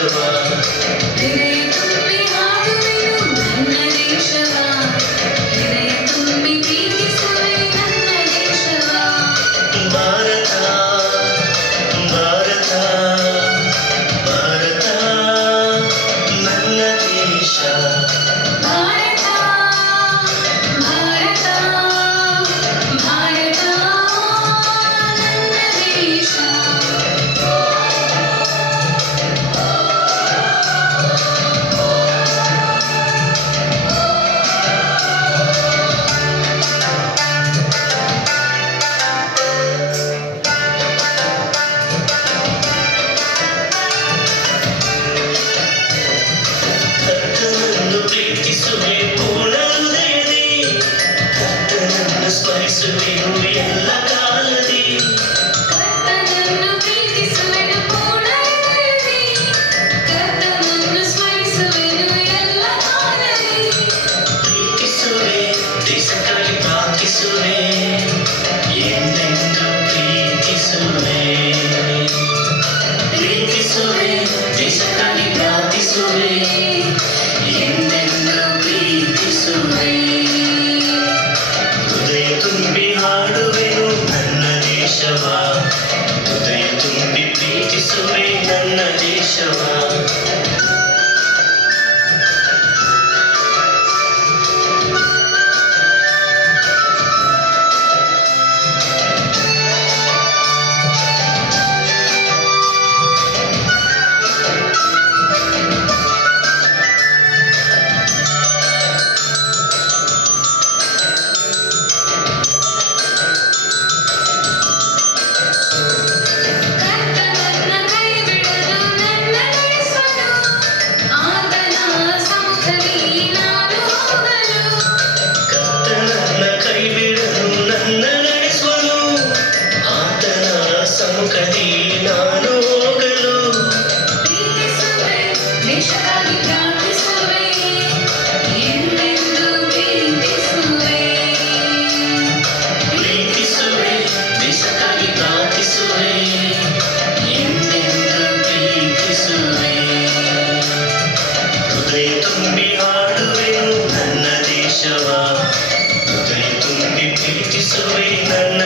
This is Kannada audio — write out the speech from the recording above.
ದೇಶವ ಹೃದಯ ತುಂಬಿ ಹಾಡುವೆನು ನನ್ನ ದೇಶವ ಹೃದಯ ತುಂಬಿ ಪ್ರೀತಿಸುವೆ ನನ್ನ ದೇಶವ ಭಾರತ ಭಾರತ ಭಾರತ ನನ್ನ ದೇಶ ಭಾರತ ಭಾರತ ಭಾರತ ನನ್ನ ದೇಶ ಕರ್ತನನ್ನು ಪ್ರೀತಿಸುವೆ ಪೂರ್ಣ ಹೃದಯದಿ ಕರ್ತನನ್ನು ಸ್ಮರಿಸುವೆನು ಎಲ್ಲ ಕಾಲದಿ ಕರ್ತನನ್ನು ಪ್ರೀತಿಸುವೆನು ಪೂರ್ಣ ಹೃದಯದಿ ಕರ್ತನನ್ನು ಸ್ಮರಿಸುವೆನು ಎಲ್ಲ ಕಾಲದಿ ಪ್ರೀತಿಸುವೆ ದೇಶಕ್ಕಾಗಿ ಪ್ರಾರ್ಥಿಸುವೆ ಎಂದೆಂದು ಪ್ರೀತಿಸುವೆ ಪ್ರೀತಿಸುವೆ ದೇಶಕ್ಕಾಗಿ ಪ್ರಾರ್ಥಿಸುವೆ ಎಂದೆಂದು ಪ್ರೀತಿಸುವೆ ಹೃದಯ ತುಂಬಿ ಹಾಡುವೆನು ನನ್ನ ದೇಶವ ಹೃದಯ ತುಂಬಿ ಪ್ರೀತಿಸುವೆ ನನ್ನ ದೇಶವ ಕರ್ತನನ್ನ ಕೈಬಿಡಲು ನನ್ನ ನಡೆಸಲು ಆತನ ಸಮ್ಮುಖದಲ್ಲಿ ನಾನು ಹೋಗಲು ಕರ್ತನನ್ನ ಕೈಬಿಡಲು ನನ್ನ ನಡೆಸುವನು ಆತನ ಸಮ್ಮುಖದಿ ನಾನು ಹೋಗಲು ಪ್ರೀತಿಸುವೆ ದೇಶಕ್ಕಾಗಿ ಪ್ರಾರ್ಥಿಸುವೆ ಎಂದೆಂದು ಪ್ರೀತಿಸುವೆ ಪ್ರೀತಿಸುವೆ ದೇಶಕ್ಕಾಗಿ ಪ್ರಾರ್ಥಿಸುವೆ ಎಂದೆಂದು ಪ್ರೀತಿಸುವೆ ಹೃದಯ ತುಂಬಿ ಹಾಡುವೆನು ನನ್ನ ದೇಶವ ಹೃದಯ ತುಂಬಿ ಪ್ರೀತಿಸುವೆ ನನ್ನ